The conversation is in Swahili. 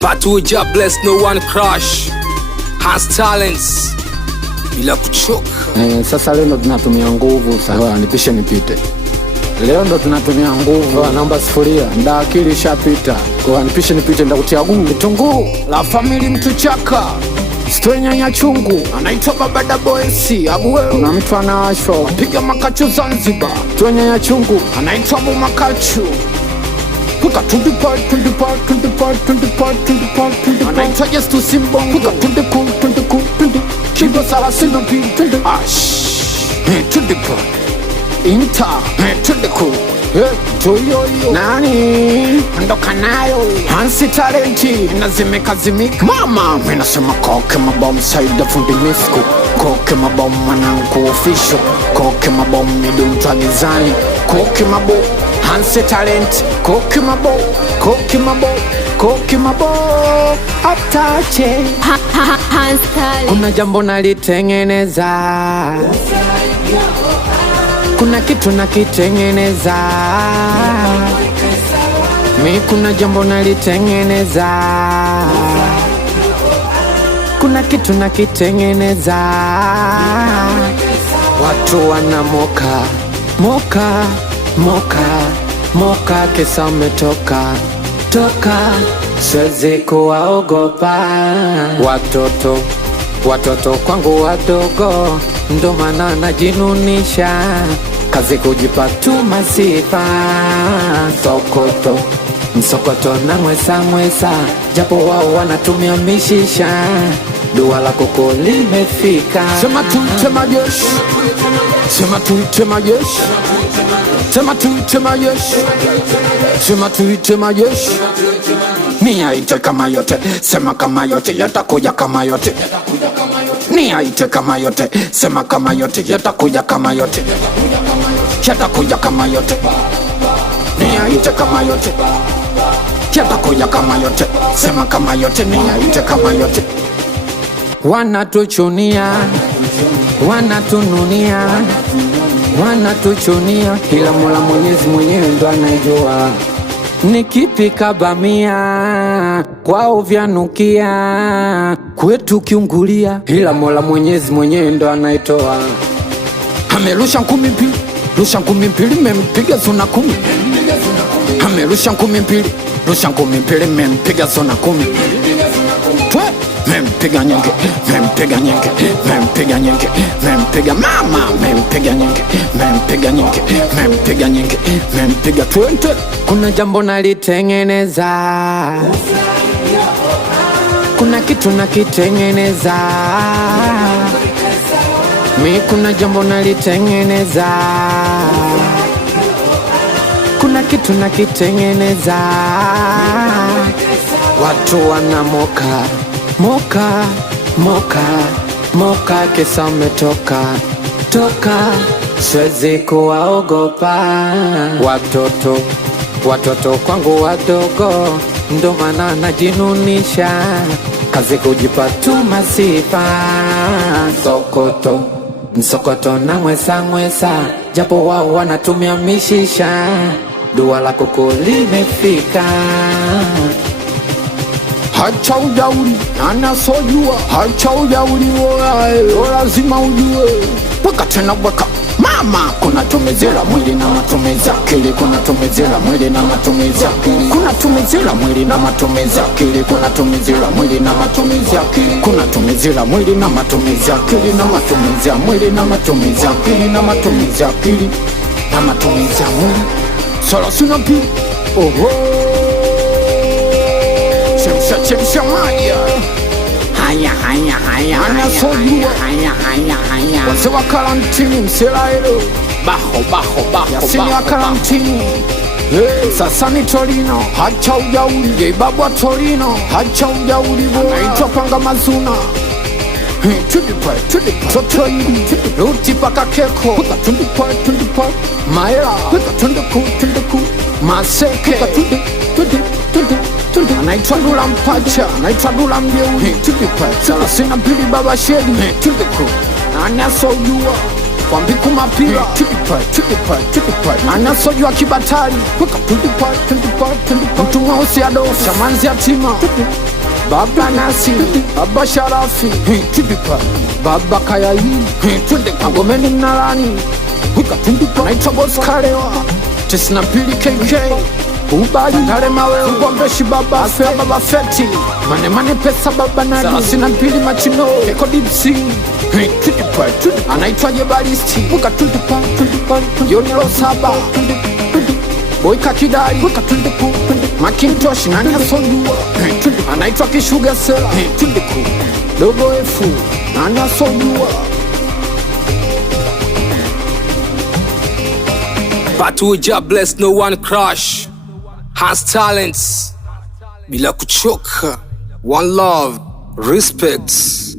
But we just bless no one crush has talents bila kuchoka. Sasa leo ndo tunatumia nguvu sasa, nipishe nipite. Leo ndo tunatumia nguvu, naomba sufuria, nda akili shapita. Kwa nipishe nipite, nda kutia guu. Kitunguu la family mtu chaka. Stwenya ya chungu, anaitwa baba da boysi, abuwe. Kuna mtu anawashwa, piga makachu Zanzibar. Stwenya ya chungu, anaitwa bu makachu. Puka tundi part, anaitwa just to simbong. Puka tundi Kibo salasino pi, tundi part. Inta, tundi Joyoyo nani andoka nayo Hansi talenti nazimika zimika. Mama minasema koke mabom saida fundi misko. Koke mabom manangu official. Koke mabom midumta gizani. Koke mabo Hansi talenti. Koke mabo Koke mabo Aptache Hansi talenti. Kuna jambo nalitengeneza, kuna kitu nakitengeneza. Mi kuna jambo nalitengeneza, kuna kitu nakitengeneza. Watu wanamoka moka kesa umetoka siwezi kuwaogopa. Watoto kwangu wadogo, ndo maana najinunisha. Kazi kujipa tu masifa. Msokoto na mwesa, japo wao wanatumia mishisha. Dua la koko limefika. Sema tuite majeshi, sema tuite majeshi, sema tuite majeshi, sema tuite majeshi. Niaite kama yote, sema kama yote, yatakuja kama yote. Niaite kama yote, sema kama yote, yatakuja kama yote. Yatakuja kama yote. Niaite kama yote, yatakuja kama yote. Sema kama yote, niaite kama yote. Wanatuchunia, wanatununia, wanatuchunia, ila Mola Mwenyezi mwenyewe ndo anajua. Nikipika bamia kwao vyanukia, kwetu kiungulia, ila Mola Mwenyezi mwenyewe ndo anaitoa. Amerusha ngumi mbili, rusha ngumi mbili, mempiga zona 10. Amerusha ngumi mbili, rusha ngumi mbili, mempiga zona 10. Mempiga nyingi, mempiga nyingi, mempiga nyingi, mempiga mama, mempiga nyingi, mempiga nyingi, mempiga nyingi, mempiga 20. Kuna jambo nalitengeneza, kuna kitu nakitengeneza. Mi kuna jambo nalitengeneza, kuna kitu nakitengeneza. Watu wanamoka moka kesa umetoka siwezi kuwaogopa. Watoto kwangu wadogo, ndo maana najinunisha. Kazi kujipa tu masifa. Msokoto na mwesa, japo wao wanatumia mishisha. Dua la koko limefika. Hacha ujauri, anasojua. Hacha ujauri woyae, lazima ujue. Weka tena weka. Mama, kuna tumezela mwili na matumizi akili. Kuna tumezela mwili na matumizi akili. Kuna tumezela mwili na matumizi akili. Kuna tumezela mwili na matumizi akili. Kuna tumezela mwili na matumizi akili. Na matumizi ya mwili na matumizi akili. Na matumizi akili na matumizi ya mwili. Sala sina pi. Oho Chemsha maya. Haya anasojua. Wase wa karantini mselaelo. Baho Yasini wa karantini. Sasa ni Torino. Hacha ujauli. Yebabwa Torino. Hacha ujauli bo. Naitwa panga mazuna. Tudipa Toto hili Ruti paka keko. Puka tundipa Maela. Puka tundiku Maseke. Puka tundi anaitwa Dula Mpacha, anaitwa Dula Mjeuri. Tudipa Salasina Pili Baba Shedi. Tudiku anasojua Wambiku mapira. Tudipa anasojua Kibatari. Puka tundipa Mtu mweusi adosa Manzi yatima. Baba Nasi, Baba Sharafi, Tudipa, Baba Kayayi, Tudipa, Agomeni Mnarani, Wika Tudipa, naitwa Boss Kalewa, Tisna Pili KK, Ubali, Tare Mawe, Ugombeshi Baba, Afea Baba Feti, Mane Pesa Baba Nadi, Sarasina Pili Machino, Eko Dipsi, Tudipa, Tudipa, anaitwa Jebalisti, Wika Tudipa, Yoni Rosaba, Boyka Kidari, Wika Tudipa, Macintosh nani asojua, anaitwa Kishuga Sela, Dogo Efu nani asojua. But we just bless, no one crush. Has talents bila kuchoka. One love, respect.